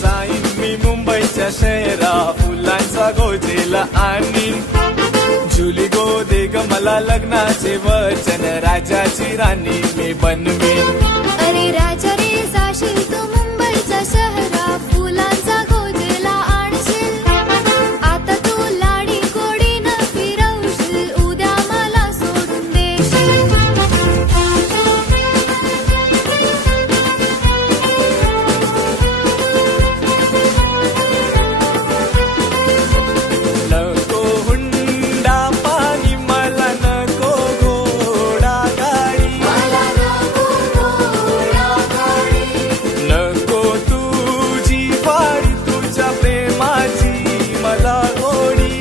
जाईन मी मुंबईच्या शहरा, फुलांचा गोजेला आणीन. जुली गो दे ग मला लग्नाचे वचन, राजाची राणी मी बनवीन. अरे राजा रे जाशील तू मुंबईच्या शहरा, फुलांचा गोजेला आणशील. आता तू लाडी गोडी न फिरवशील, उद्या मला सोडून देशील. नको हुंडा पाणी मला, नको घोडा गाडी, नको तुझी वाडी, तुझ्या प्रेमाची मला गोडी.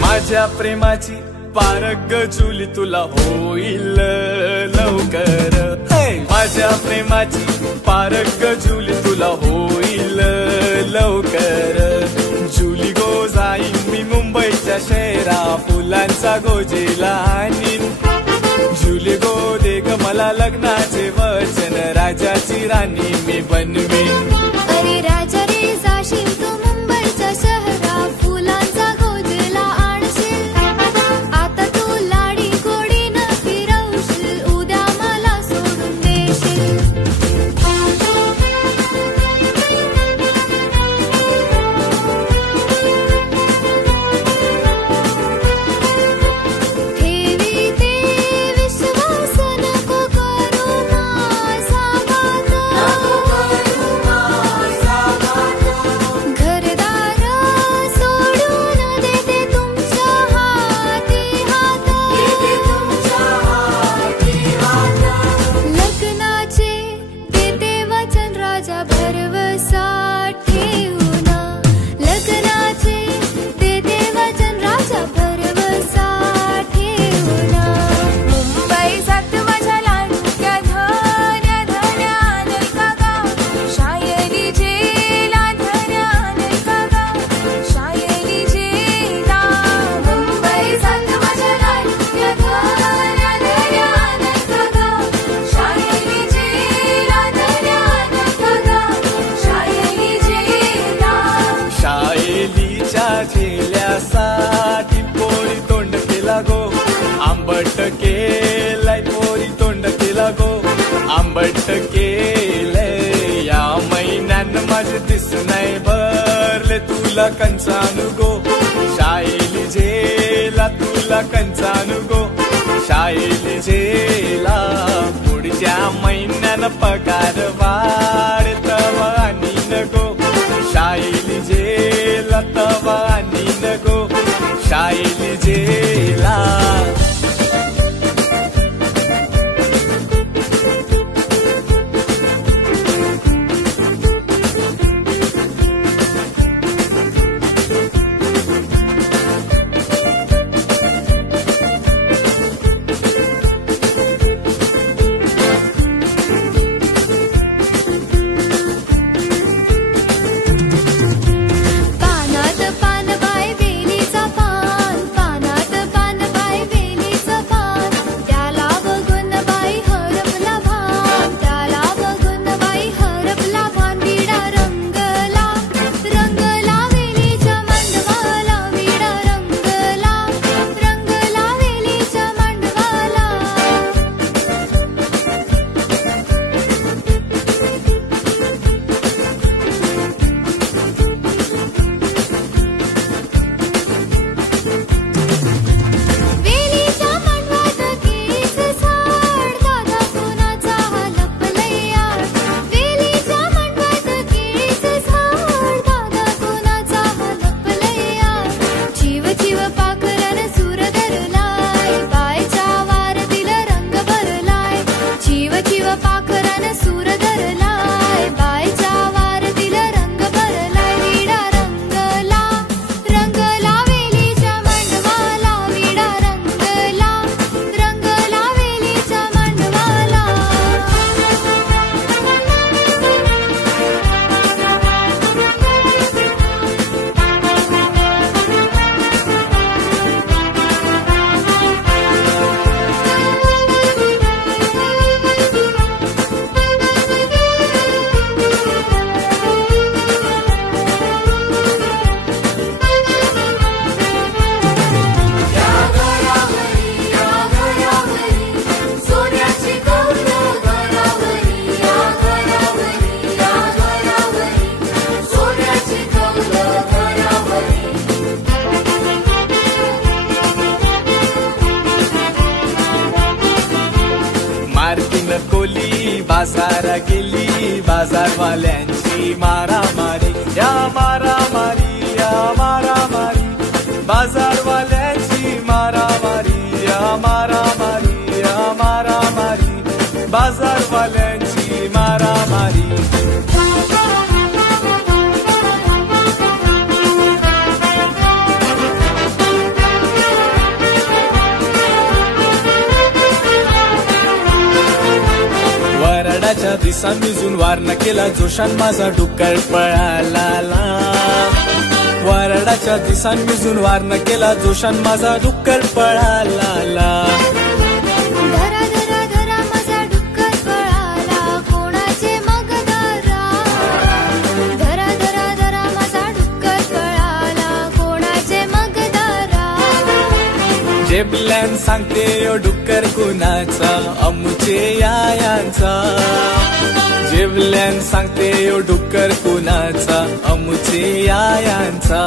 माझ्या प्रेमाची पारग जुली तुला होईल लवकर. माझ्या प्रेमाची पारग जुली तुला होईल लवकर. जुली गो जाईन मी मुंबईच्या शहरा, फुलांचा गोजेला आणीन. जुली गो दे ग मला लग्नाचे वचन, राजाची राणी मी बनवीन. अरे राजा रे जाशील तू मुंबईच्या शहरा, फुलांचा गोजेला आणशील. आता तू लाडी गोडी न फिरवशील, उद्या मला सोडून देशील. ठेवी ते विश्वास नको करू माझा घात. घरदार सोडून देते तुमच्या हाती हात. लग्नाचे देते वचन राजा, भरवसा ठेवून. लग्नाचे देते वचन राजा, भरवसा ठेवून. मुंबई जात माझ्या लाडक्या धन्या धन्या नाही का गा, शायरी जेला धन्या नाही का गा, शायरी जेला. मुंबई जात माझ्या लाडक्या धन्या धन्या नाही का गा, शायरी जेला धन्या नाही का गा, शायरी जेला. शायलीच्या झेल्यासाठी पोरी तोंड केला गो, आंबट केलाय पोरी तोंड केला गो, आंबट केलंय. या महिन्यानं माझे दिस नाही भरले, तुला कंचानु गो, शायली झेला तुला कंचानु गो, शायली झेला. पुढच्या महिन्यानं पगार वाढतवा आणि नको, शायली झेला तवा आणि नको, शायली झेला. दारा गेली बाजारवाल्यांची मारामारी या मारामारी या मारामारी बाजारवाल्यांची मारामारी या मारामारी या मारामारी बाजारवाल्यांची मारामारी वरडाच्या दिसा मिजून वारना केला जोशान माझा डुक्कर पळाला वरडाच्या दिसान मिजून वारना केला जोशान माझा डुक्कर पळाला धरा धरा धरा माझा डुक्कर पळाला कोणाचे मग दारा धरा धरा धरा माझा डुक्कर पळाला कोणाचे मग दारा जेबल्यान सांगते ओ डुक्कर कुणाचा अमुचे यायांचा जेबल्यान सांगते ओ डुक्कर कुणाचा अमुचे यायांचा